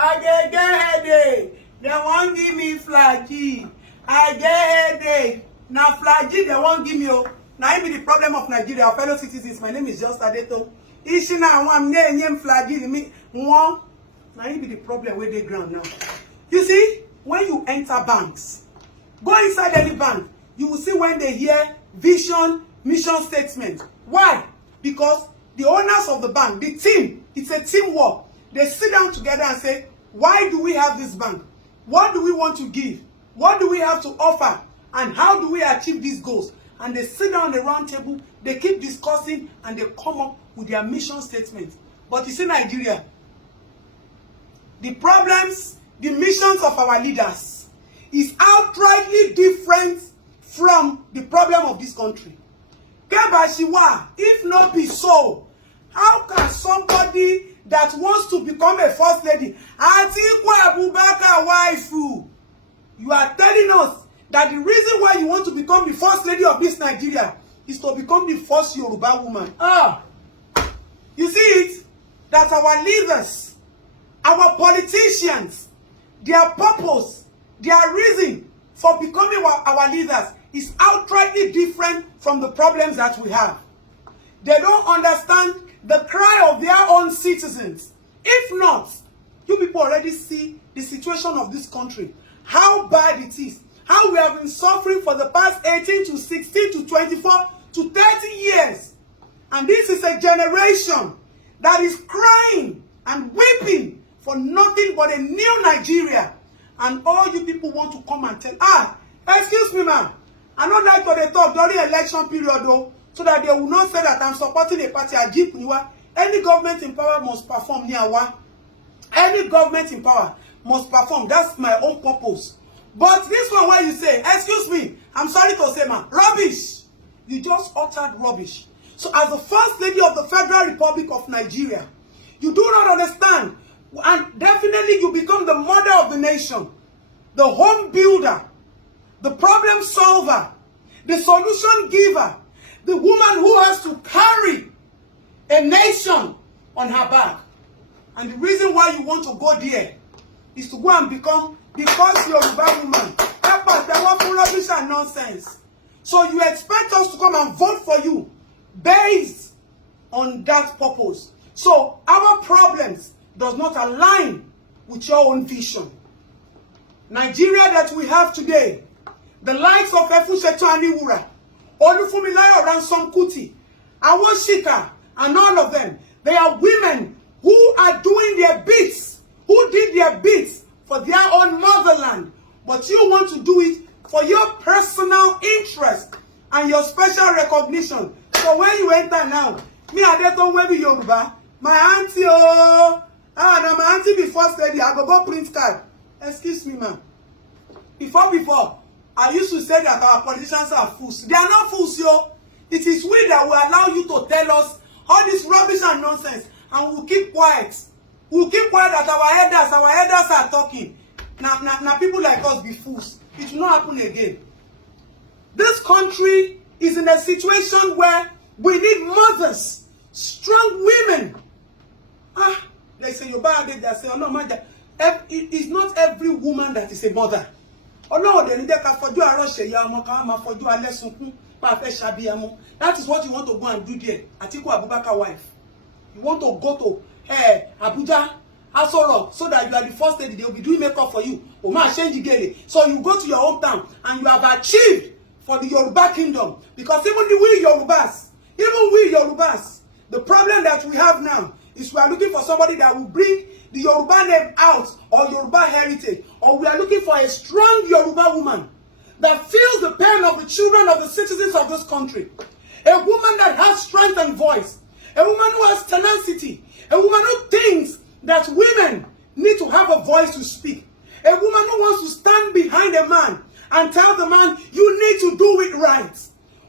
I get headache. They won't give me flagy. I get headache. Now flagy they won't give me. Now it be the problem of Nigeria, our fellow citizens. My name is Just Adeto. Ishina one name flagy me one. Now it be the problem where they ground now. You see, when you enter banks, go inside any bank, you will see when they hear vision, mission statement. Why? Because the owners of the bank, the team, it's a teamwork. They sit down together and say, why do we have this bank? What do we want to give? What do we have to offer? And how do we achieve these goals? And they sit down on the round table, they keep discussing, and they come up with their mission statement. But you see Nigeria, the problems, the missions of our leaders is outrightly different from the problem of this country. Kebashiwa, if not be so, how can somebody that wants to become a first lady, Abubakar wife, you are telling us that the reason why you want to become the first lady of this Nigeria is to become the first Yoruba woman? You see it? That our leaders, our politicians, their purpose, their reason for becoming our leaders is outrightly different from the problems that we have. They don't understand the cry of their own citizens. If not, you people already see the situation of this country, how bad it is, how we have been suffering for the past 18 to 16 to 24 to 30 years. And this is a generation that is crying and weeping for nothing but a new Nigeria. And all you people want to come and tell, excuse me, ma'am, I don't like to talk during election period though, so that they will not say that I'm supporting a party. Any government in power must perform. Any government in power must perform. That's my own purpose. But this one, why you say, excuse me, I'm sorry to say, man, rubbish. You just uttered rubbish. So as the first lady of the Federal Republic of Nigeria, you do not understand. And definitely you become the mother of the nation, the home builder, the problem solver, the solution giver, the woman who has to carry a nation on her back. And the reason why you want to go there is to go and become the first Yoruba woman. They want for rubbish and nonsense. So you expect us to come and vote for you based on that purpose. So our problems does not align with your own vision. Nigeria that we have today, the likes of Efushetu Aniwura, Olufumilayo Ransom Kuti, Awoshika, and all of them, they are women who are doing their bits, who did their bits for their own motherland. But you want to do it for your personal interest and your special recognition. So when you enter now, me I don't know Yoruba, my auntie, now my auntie be first lady, I go print card. Excuse me, ma'am. Before, I used to say that our politicians are fools. They are not fools, yo. It is we that will allow you to tell us all this rubbish and nonsense, and we'll keep quiet. We'll keep quiet that our elders are talking. Now people like us be fools. It will not happen again. This country is in a situation where we need mothers, strong women. They say you buy it, they say, oh no, mother. It's not every woman that is a mother. Oh no, they need to for you that is what you want to go and do there. Atiku Abubakar wife. You want to go to Abuja, Asoro, so that you are the first lady. They will be doing makeup for you. So you go to your hometown and you have achieved for the Yoruba kingdom. Because even we Yorubas, the problem that we have now is we are looking for somebody that will bring the Yoruba name out, or Yoruba heritage, or we are looking for a strong Yoruba woman that feels the pain of the children of the citizens of this country. A woman that has strength and voice. A woman who has tenacity. A woman who thinks that women need to have a voice to speak. A woman who wants to stand behind a man and tell the man, you need to do it right.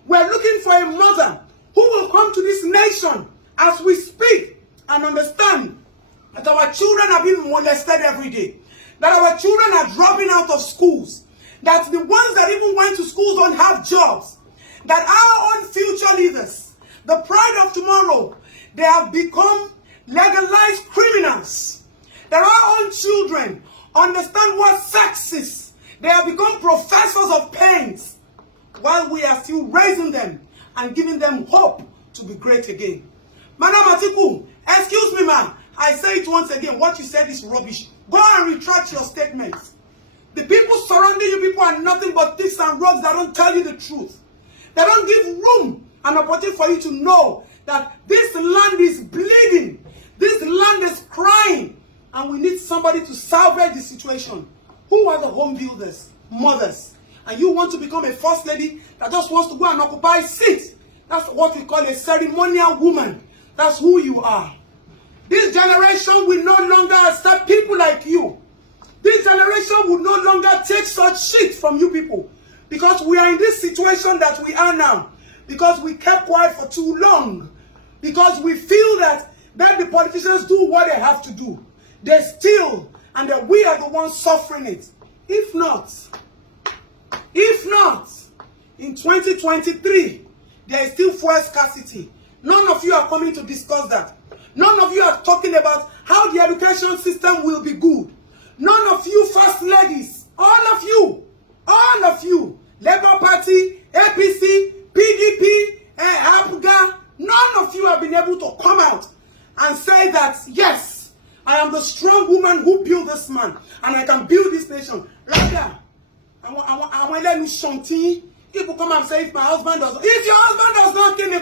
We're looking for a mother who will come to this nation as we speak and understand that our children are being molested every day. That our children are dropping out of schools. That the ones that even went to school don't have jobs. That our own future leaders, the pride of tomorrow, they have become legalized criminals. Their own children understand what sex is. They have become professors of pains while we are still raising them and giving them hope to be great again. Madam Atiku, excuse me, ma'am. I say it once again. What you said is rubbish. Go and retract your statements. The people surrounding you people are nothing but thieves and rogues that don't tell you the truth. They don't give room and opportunity for you to know that this land is bleeding. This land is crying. And we need somebody to salvage the situation. Who are the home builders? Mothers. And you want to become a first lady that just wants to go and occupy a seat. That's what we call a ceremonial woman. That's who you are. This generation will no longer accept people like you. This generation will no longer take such shit from you people. Because we are in this situation that we are now. Because we kept quiet for too long. Because we feel that the politicians do what they have to do. They steal, and that we are the ones suffering it. If not, in 2023, there is still fuel scarcity. None of you are coming to discuss that. None of you are talking about how the education system will be good. None of you first ladies, all of you, Labour Party, APC, PDP, APGA, none of you have been able to come out and say that, yes, I am the strong woman who built this man, and I can build this nation. Rather, I want to let me shanty. People come and say, if your husband does not kill me,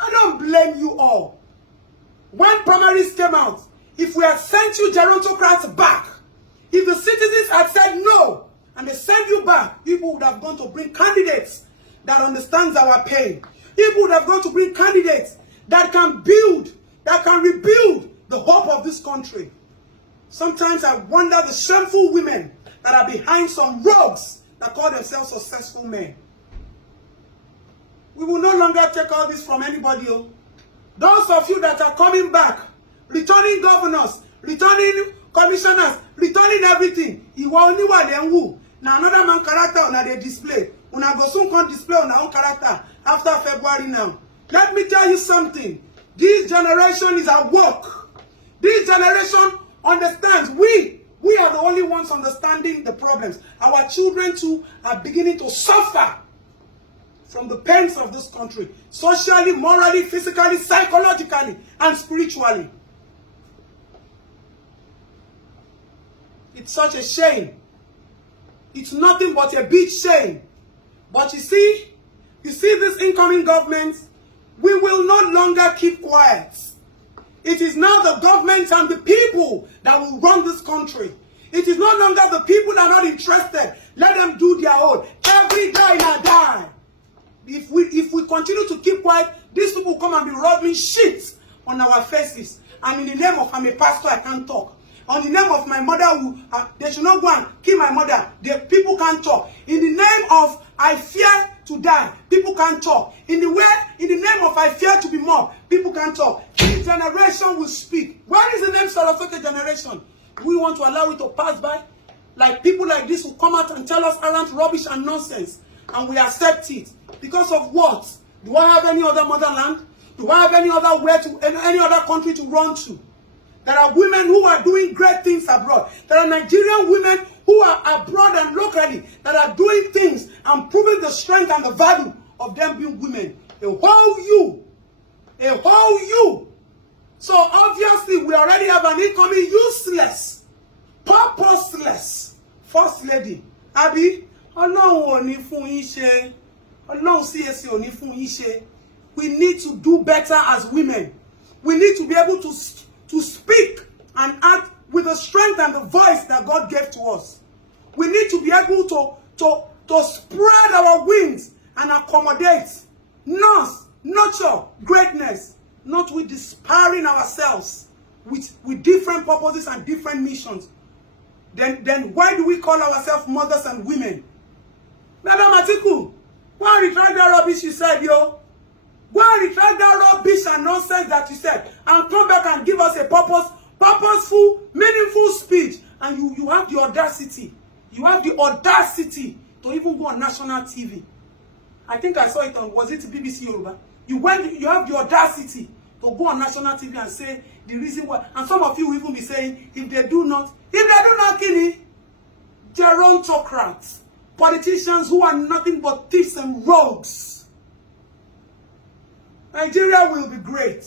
I don't blame you all. When primaries came out, if we had sent you gerontocrats back, if the citizens had said no, and they send you back, people would have gone to bring candidates that understands our pain. People would have gone to bring candidates that can build, that can rebuild the hope of this country. Sometimes I wonder the shameful women that are behind some rogues that call themselves successful men. We will no longer take all this from anybody. Those of you that are coming back, returning governors, returning commissioners, returning everything, you only want them who. Now another man character on they display. Una go soon come display on our own character after February now. Let me tell you something. This generation is at work. This generation understands. We are the only ones understanding the problems. Our children too are beginning to suffer from the pains of this country. Socially, morally, physically, psychologically, and spiritually. It's such a shame. It's nothing but a big shame. But you see this incoming government, we will no longer keep quiet. It is now the government and the people that will run this country. It is no longer the people that are not interested. Let them do their own. Every day I die. If we continue to keep quiet, these people will come and be rubbing shit on our faces. And in the name of, I'm a pastor, I can't talk. On the name of my mother, they should not go and kill my mother. The people can't talk. In the name of, I fear to die, people can't talk. In the name of, I fear to be mobbed, people can't talk. This generation will speak. Where is the name Solofote generation? We want to allow it to pass by? Like people like this will come out and tell us errant rubbish and nonsense. And we accept it. Because of what? Do I have any other motherland? Do I have any other any other country to run to? There are women who are doing great things abroad. There are Nigerian women who are abroad and locally that are doing things and proving the strength and the value of them being women. A whole you. So obviously we already have an incoming useless, purposeless first lady. Abi, Ọlọ́run ò ní fún yín ṣe. Ọlọ́run CAC ò ní fún yín ṣe. We need to do better as women. We need to be able to speak and act with the strength and the voice that God gave to us. We need to be able to spread our wings and accommodate, nurture greatness, not with despairing ourselves with different purposes and different missions. Then why do we call ourselves mothers and women? Madam Atiku, go and retract that rubbish you said, yo. Go and retract that rubbish and nonsense that you said, and come back and give us a purposeful, meaningful speech. And you have the audacity. You have the audacity to even go on national TV. I think I saw it on, was it BBC Yoruba? You have the audacity to go on national TV and say the reason why. And some of you will even be saying, if they do not kill it, gerontocrats, politicians who are nothing but thieves and rogues. Nigeria will be great.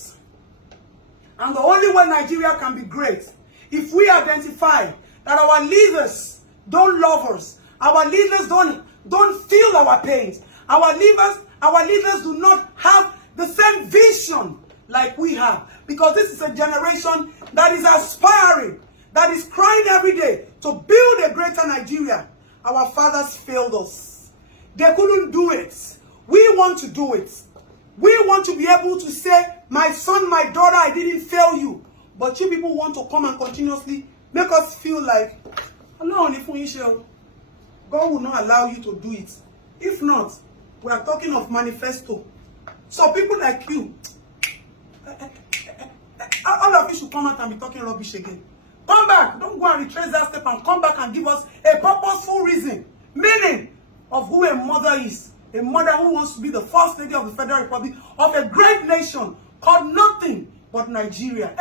And the only way Nigeria can be great, if we identify that our leaders don't love us, our leaders don't feel our pains, our leaders do not have the same vision like we have. Because this is a generation that is aspiring, that is crying every day to build a greater Nigeria. Our fathers failed us. They couldn't do it. We want to do it. We want to be able to say, my son, my daughter, I didn't fail you. But you people want to come and continuously make us feel like, God will not allow you to do it. If not, we are talking of manifesto. So people like you, all of you should come out and be talking rubbish again. Come back. Don't go and retrace that step and come back and give us a purposeful reason, meaning of who a mother is. A mother who wants to be the first lady of the Federal Republic of a great nation called nothing but Nigeria.